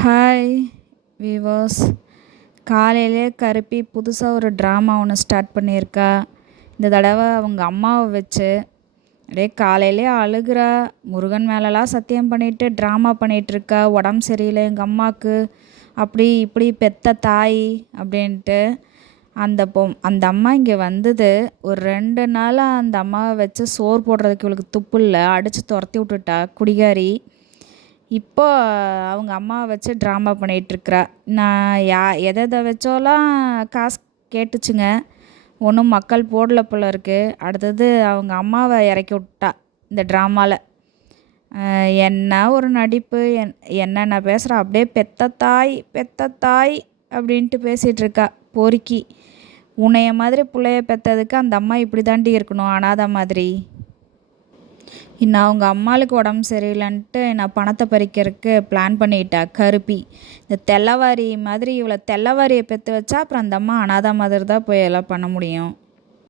Hi viewers. காலையிலே கருப்பி புதுசாக ஒரு ட்ராமா ஒன்று ஸ்டார்ட் பண்ணியிருக்கா. இந்த தடவை அவங்க அம்மாவை வச்சு அப்படியே காலையிலே அழுகிறா. முருகன் மேலெலாம் சத்தியம் பண்ணிட்டு ட்ராமா பண்ணிகிட்ருக்கா. உடம்பு சரியில்லை எங்கள் அம்மாவுக்கு, அப்படி இப்படி பெத்த தாய் அப்படின்ட்டு. அந்த அம்மா இங்கே வந்தது ஒரு 2 நாளாக அந்த அம்மாவை வச்சு சோறு போடுறதுக்கு இவளுக்கு துப்பு இல்லை. அடித்து துரத்தி விட்டுட்டா குடிகாரி. இப்போ அவங்க அம்மாவை வச்சு ட்ராமா பண்ணிகிட்ருக்குறா. நான் எதை வச்சோலாம் காசு கேட்டுச்சுங்க. ஒன்றும் மக்கள் போடல போல இருக்குது. அடுத்தது அவங்க அம்மாவை இறக்கி விட்டா இந்த ட்ராமாவில். என்ன ஒரு நடிப்பு! என்னென்ன பேசுகிறா! அப்படியே பெத்த தாய் பெத்த தாய் அப்படின்ட்டு பேசிகிட்ருக்கா. பொறுக்கி உன்னைய மாதிரி பிள்ளைய பெற்றதுக்கு அந்த அம்மா இப்படி தாண்டி இருக்கணும், அனாதை மாதிரி. இன்னும் அவங்க அம்மாளுக்கு உடம்பு சரியில்லைன்ட்டு நான் பணத்தை பறிக்கிறதுக்கு பிளான் பண்ணிட்டா கருப்பி. இந்த தெல்லவாரி மாதிரி இவளை தெல்லவாரியை பெற்று வச்சா அப்புறம் அந்த அம்மா அனாதை மாதிரி தான் போய் எல்லாம் பண்ண முடியும்.